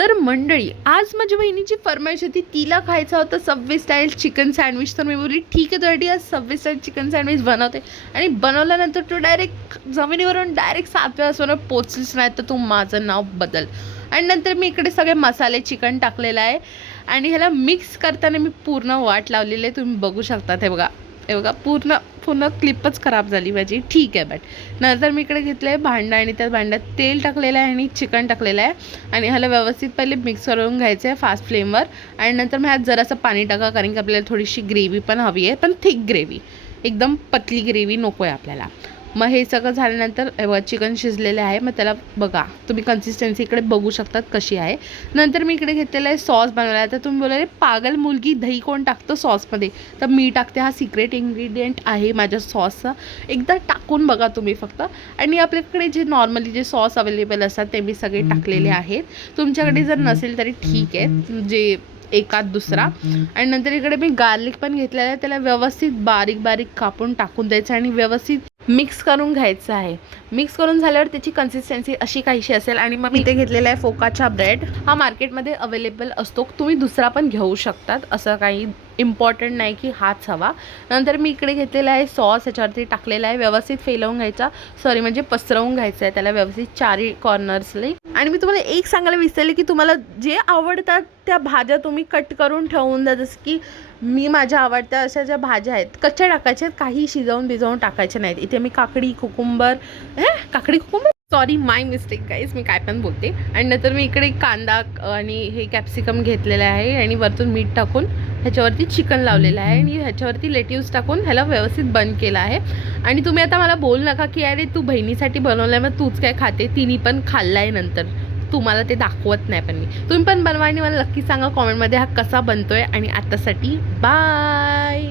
तर मंडळी, आज माझ्या बहिणीची फरमाईश होती, तिला खायचं होतं सबवे स्टाईल चिकन सँडविच. तर मी बोलली ठीक आहे, तुझ्यासाठी आज सबवे स्टाईल चिकन सँडविच बनवते. आणि बनवल्यानंतर तू डायरेक्ट जमिनीवरून डायरेक्ट 7व्या आसमानावर पोचलीच नाही तर तू माझं नाव बदल. आणि नंतर मी इकडे सगळे मसाले चिकन टाकलेलं आहे आणि ह्याला मिक्स करताना मी पूर्ण वाट लावलेली आहे. तुम्ही बघू शकता, हे बघा हे बघा, पूर्ण पूर्ण क्लिपच खराब झाली माझी. ठीक आहे, बट नंतर मी इकडे घेतलं आहे भांडं आणि त्या भांड्यात तेल टाकलेलं आहे आणि चिकन टाकलेलं आहे आणि ह्याला व्यवस्थित पहिले मिक्स करून घ्यायचं आहे फास्ट फ्लेमवर. आणि नंतर मग ह्यात जरासं पाणी टाका, कारण की आपल्याला थोडीशी ग्रेव्ही पण हवी आहे, पण थिक ग्रेव्ही, एकदम पतली ग्रेव्ही नको आहे आपल्याला. मग हे सगळं झाल्यानंतर चिकन शिजलेलं आहे. मग त्याला बघा, तुम्ही कन्सिस्टन्सी इकडे बघू शकतात कशी आहे. नंतर मी इकडे घेतलेला आहे सॉस बनवला आहे. तर तुम्ही बोलाले पागल मुलगी, दही कोण टाकतं सॉसमध्ये? तर मी टाकते, हा सिक्रेट इन्ग्रेडियंट आहे माझ्या सॉसचा. एकदा टाकून बघा तुम्ही फक्त. आणि आपल्याकडे जे नॉर्मली जे सॉस अवेलेबल असतात ते मी सगळे टाकलेले आहेत. तुमच्याकडे जर नसेल तरी ठीक आहे, जे एकात दुसरा. आणि नंतर इकडे मी गार्लिक पण घेतलेलं आहे, त्याला व्यवस्थित बारीक बारीक कापून टाकून द्यायचं आणि व्यवस्थित मिक्स करून घ्यायचं आहे. मिक्स करून झाल्यावर त्याची कन्सिस्टन्सी अशी काहीशी असेल. आणि मग मी इथे घेतलेला आहे फोकाचा ब्रेड. हा मार्केटमध्ये अवेलेबल असतो, तुम्ही दुसरा पण घेऊ शकतात, असं काही इम्पॉर्टंट नाही की हाच हवा. नंतर मी इकडे घेतलेला आहे सॉस, ह्याच्यावरती टाकलेला आहे, व्यवस्थित फैलवून घ्यायचा, म्हणजे पसरवून घ्यायचं आहे त्याला व्यवस्थित चारी कॉर्नर्सला. आणि मी तुम्हाला एक सांगायला विसरले की तुम्हाला जे आवडतात त्या भाज्या तुम्ही कट करून ठेवून द्या. जसं की मी माझ्या आवडत्या अशा ज्या भाज्या आहेत कच्च्या टाकायच्या आहेत, काही शिजवून भिजवून टाकायच्या नाहीत. इथे मी काकडी कुकुंबर सॉरी, माय मिस्टेक गाईज, मी काय पण बोलते. आणि नंतर मी इकडे कांदा आणि हे कॅप्सिकम घेतलेलं आहे आणि वरतून मीठ टाकून ह्याच्यावरती चिकन लावलेलं आहे आणि ह्याच्यावरती लेट्यूस टाकून ह्याला व्यवस्थित बंद केलं आहे. आणि तुम्ही आता मला बोलू नका की अरे तू बहिणीसाठी बनवलं आहे मग तूच काय खाते, तिने पण खाल्लं आहे, नंतर तुम्हाला ते दाखवत नाही. पण तुम्ही पण बनवा आणि मला नक्की सांगा कॉमेंटमध्ये हा कसा बनतोय. आणि आतासाठी बाय.